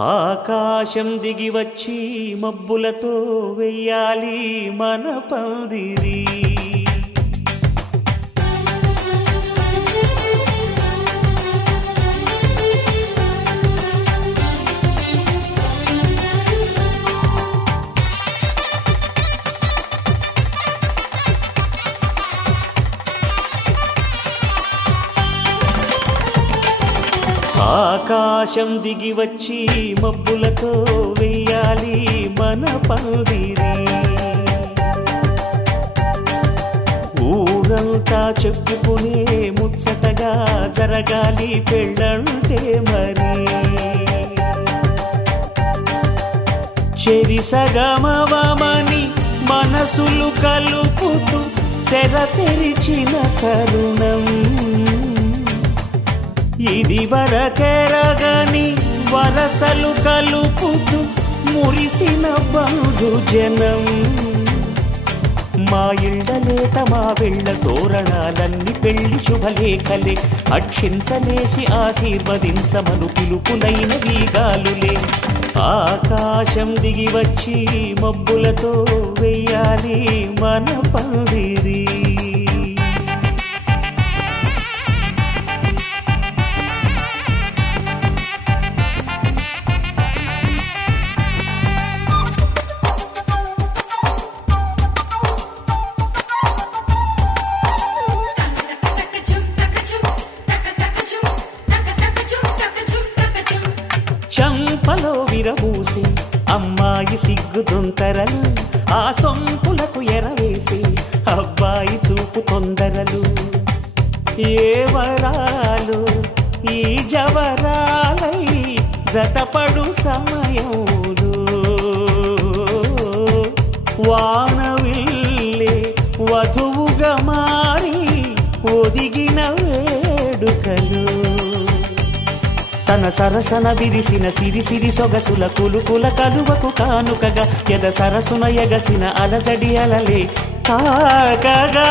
ఆకాశం దిగి వచ్చి మబ్బులతో వెయ్యాలి మన పందిరి. ఆకాశం దిగి వచ్చి మబ్బులతో వెయ్యాలి మన పందిరి. ఊరంతా చెప్పుకునే ముచ్చటగా జరగాలి పెళ్ళంటే మరి. చెరిసగమవమని మనసులు కలుపుతూ తెర తెరిచిన తరుణం ఇది వరకెరగని వరసలు కలుపుతూ మురిసిన బంధుజనం. మా ఇళ్ళలేత మా వెళ్ళ తోరణాలన్నీ పెళ్లి శుభలేఖలే. అక్షింతలేసి ఆశీర్వదించమను పిలుపునైన వీగాలులే. ఆకాశం దిగి వచ్చి మబ్బులతో వెయ్యాలి మన పందిరి. చంపలో విరబూసి అమ్మాయి సిగ్గు దొంతరలు, ఆ సొంపులకు ఎరవేసి అబ్బాయి చూపు తొందరలు. ఏ వరాలు ఈ జవరాలై జతపడు సమయంలో వానవిల్లే వధువుగా మారి ఒదిగిన వేడుకలు. తన సరసన విరిసిన సిరిసిరి సొగసుల కులుకుల కలువకు కానుకగా ఎద సరసున ఎగసిన అలజడి అలలే కాకగా.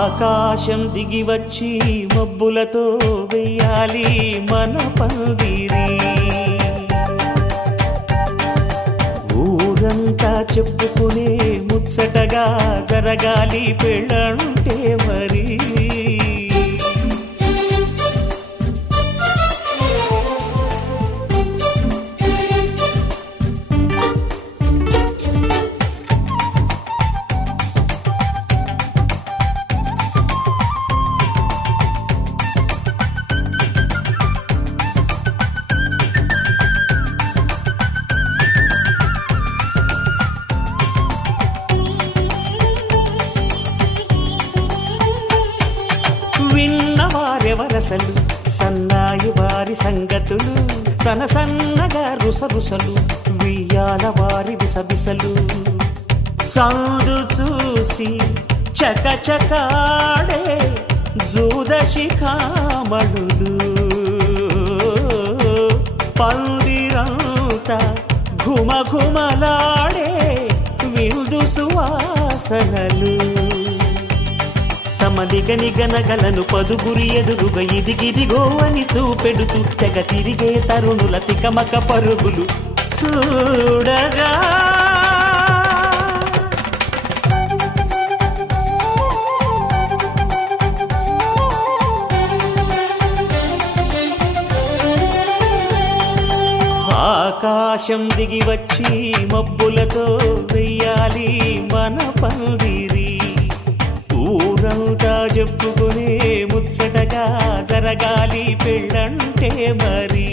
ఆకాశం దిగి వచ్చి మబ్బులతో వెయ్యాలి మన పందిరి. ఊరంతా చెప్పుకునే ముచ్చటగా జరగాలి పెళ్ళంటే మరి. విన్నవారెవరసలు సన్నాయి వారి సంగతులు, సనసన్నగా రుసరుసలు వియ్యాల వారి విసబిసలు. సందు చూసి చకచకాడే జూదశిఖామణులు, పందిరంతా ఘుమఘుమలాడే విందు సువాసనలు. తమ నిగనిగనగలను పదుగురి ఎదురుగా ఇదిగిదిగో అని చూపెడుతూ తెగ తిరిగే తరుణుల తికమక పరుగులు చూడగా. ఆకాశం దిగి వచ్చి మబ్బులతో వెయ్యాలి మన పందిరి. ఊరంతా చెప్పుకునే ముచ్చటగా జరగాలి పెళ్ళంటే మరి.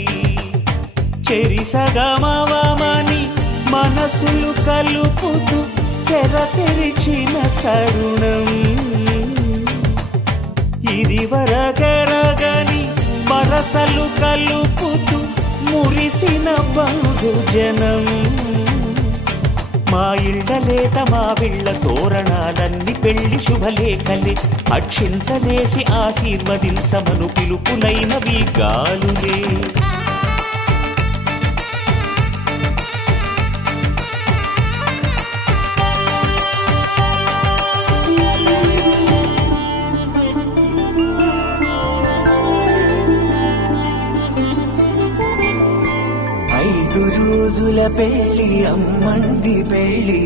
చెరిసగమవమని మనసులు కలుపుతూ తెర తెరిచిన తరుణం ఇది వరకెరగని వరసలు కలుపుతూ మురిసిన బంధుజనం. మా ఇళ్ళలేత మా వీళ్ళ తోరణాలన్నీ పెళ్లి శుభలేఖలే. అక్షింతలేసి ఆశీర్వదించమను పిలుపులైన వీగాలులే. మురిసిల పెళ్ళి అమ్మండి పెళ్ళి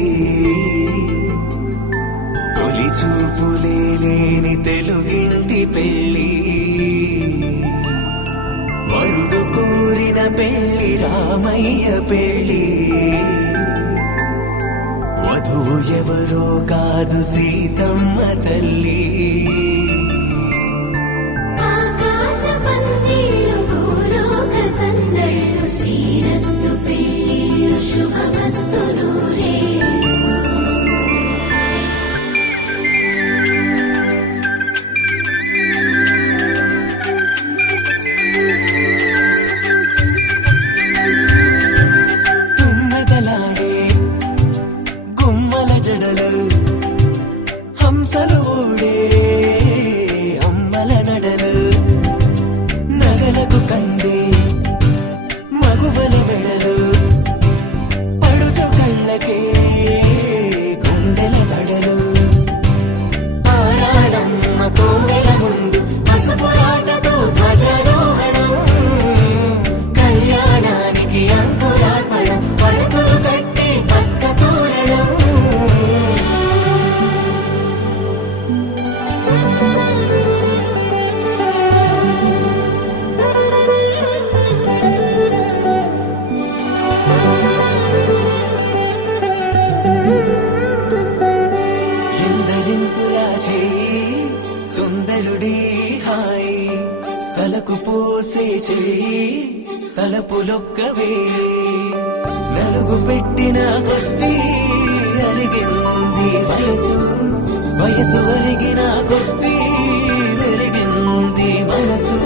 తొలి చూపులే లేని తెలుగింటి పెళ్ళి వరుడు కోరిన పెళ్ళి రామయ్య పెళ్ళి వధువు ఎవరో కాదు సీతమ్మ తల్లి తుమ్మెదలాడే గుమ్మల జడలు హంసలు ఓడే అమ్మల నడలు నగలకు కందే మగువల మెడలు పడుచు కళ్ళకే గుండెల తడలు ఆరాడమ్మ కోవెల ముందు పసుపురాటతో ధ్వజారోహణం కళ్యాణానికి అంకురార్పణం పడకలు కట్టి పచ్చ తోరణం ఎందరింతులా చేయి సుందరుడి హాయి తలకు పోసే చేయి తలపులొక్కవే నలుగు పెట్టిన కొద్దీ అరిగింది వయసు వయసు అరిగిన కొద్దీ వెలిగింది మనసు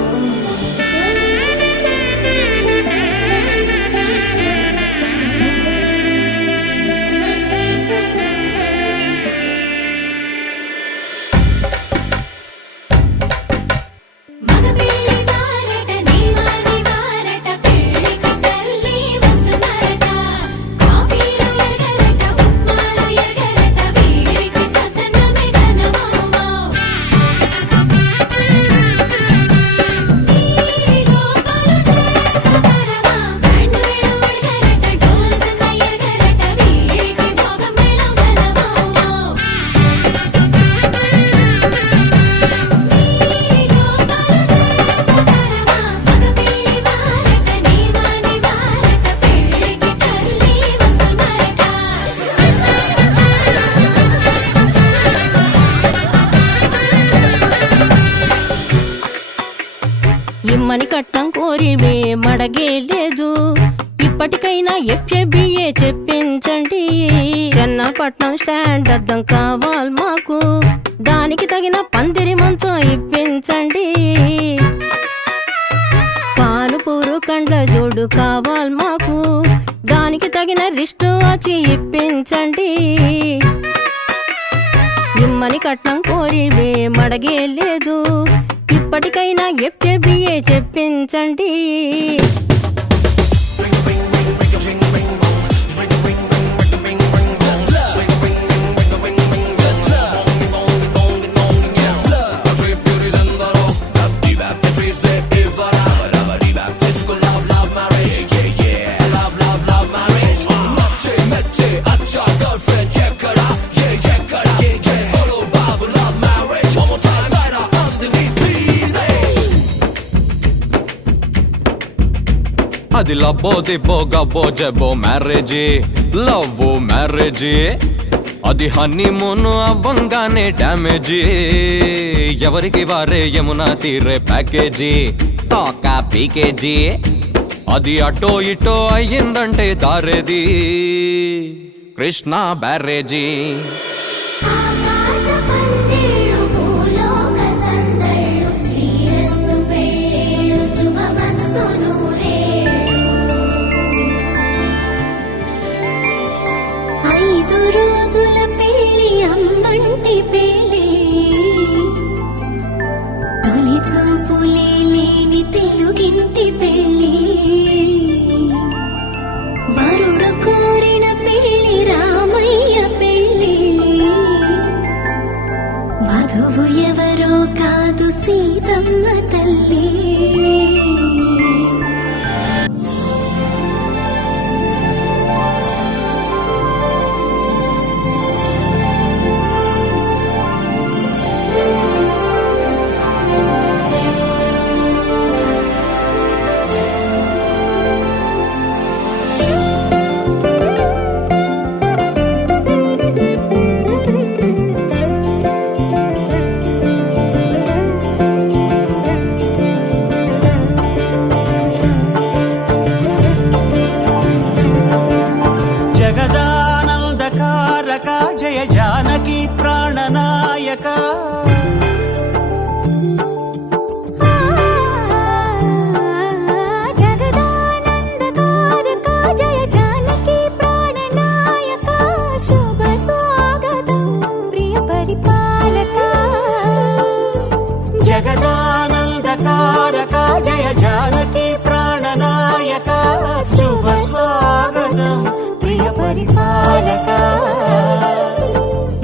ఇమ్మని కట్నం కోరివే మడగే లేదు ఇప్పటికైనా FABA చెప్పించండి చెన్నపట్నం స్టాండ్ అద్దం కావాలి మాకు దానికి తగిన పందిరి మంచం ఇప్పించండి కానుపూరు కండ్ల జోడు కావాలి మాకు దానికి తగిన రిస్టు వాచి ఇప్పించండి ఇమ్మని కట్నం కోరివే మడగే లేదు ఇప్పటికైనా FABA చెప్పించండి అది లబ్బో దిబ్బో గబ్బో జబ్బో మ్యారేజీ లవ్ మ్యారేజీ అది హనీమూన్ అవ్వంగానే డ్యామేజీ ఎవరికి వారే యమునా తీరే ప్యాకేజీ తోక పీకేజీ అది అటో ఇటో అయ్యిందంటే దారేది కృష్ణ బ్యారేజీ రోజుల పెళ్లి అమ్మంటి పెళ్లి తొలి చూపులే లేని తెలుగింటి పెళ్లి వరుడు కోరిన పెళ్లి రామయ్య పెళ్లి వధువు ఎవరో కాదు సీతమ్మ తల్లి తారక జయ జానకి ప్రాణనాయక జగదానందకారక జయ జానకి ప్రాణనాయక శుభ స్వాగతం ప్రియ పరిపాలక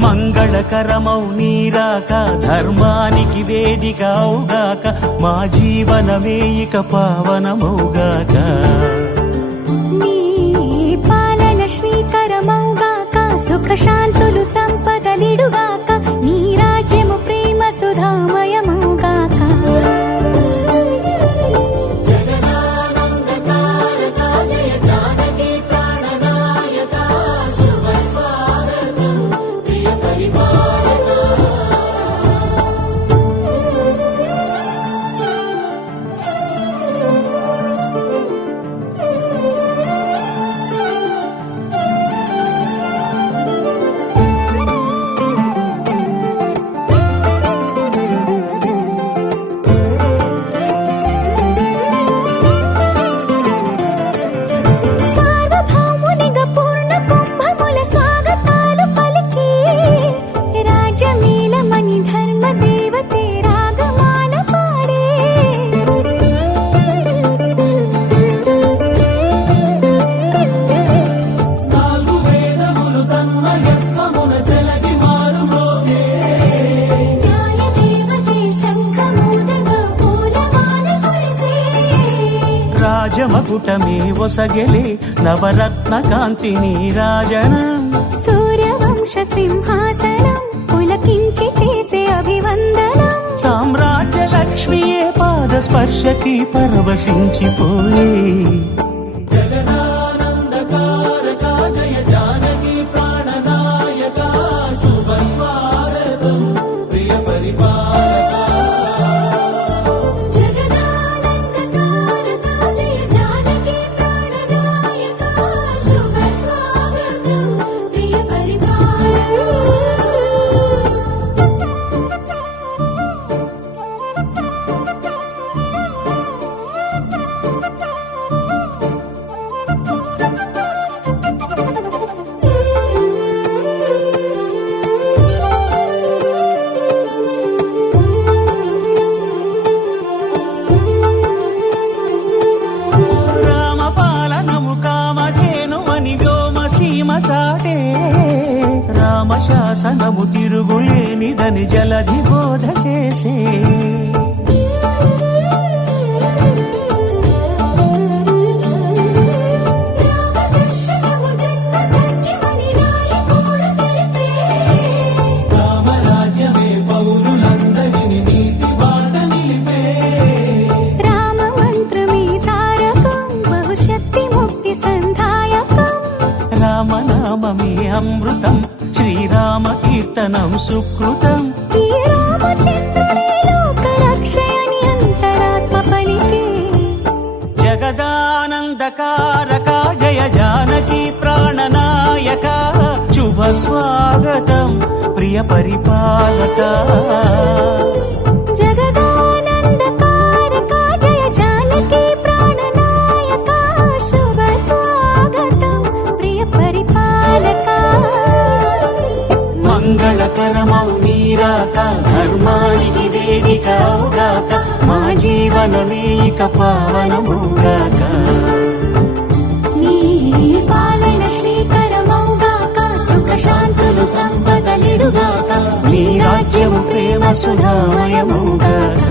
మంగళకరమౌ నీరాక ధర్మానికి వేదిక అవుగాక మా జీవనమే ఇక పావనమౌగాక నీ పాలన శ్రీకరమౌగాక సుఖ శాంతులు సంపదలిడుగాక నీ రాజ్యము ప్రేమ సుధామయమౌగాక రాజమకుటమే ఒసగెలే నవరత్న కాంతి నీరాజనం సూర్యవంశ సింహాసనం పులకించి చేసే అభివందనం సామ్రాజ్య లక్ష్మియే పాద స్పర్శకి పరవశించిపోయే జగదానందకారక జయ జానకి ప్రాణనాయక శుభ స్వాగతం ప్రియ పరిపాలక చాటే రామశాసనము తిరుగులేనిదని జలధి బోధ చేసే రామరాజ్యమే పౌరులందరిని నీతి బాట నిలిపే రామ మంత్రమే తారకం బహుశక్తి ముక్తి సంధాయకం రామనామమే అమృతం శ్రీరామ కీర్తనం సుకృతం ఈ రామచంద్రుడే లోక రక్షయని అంతరాత్మ పలికే జగదానందకారక జయ జానకి ప్రాణనాయక శుభ స్వాగతం ప్రియ పరిపాలక జగదానందకారక జయ జానకి ప్రాణనాయక శుభ స్వాగతం ప్రియ పరిపాలక మంగళకరమౌ నీరాక ధర్మానికి వేదిక అవుగాక మా జీవనమే ఇక పావనముగాక నీ పాలన శ్రీకరమౌగాక సుఖ శాంతులు సంపదలిడుగాక నీ రాజ్యము ప్రేమ సుధామయముగాక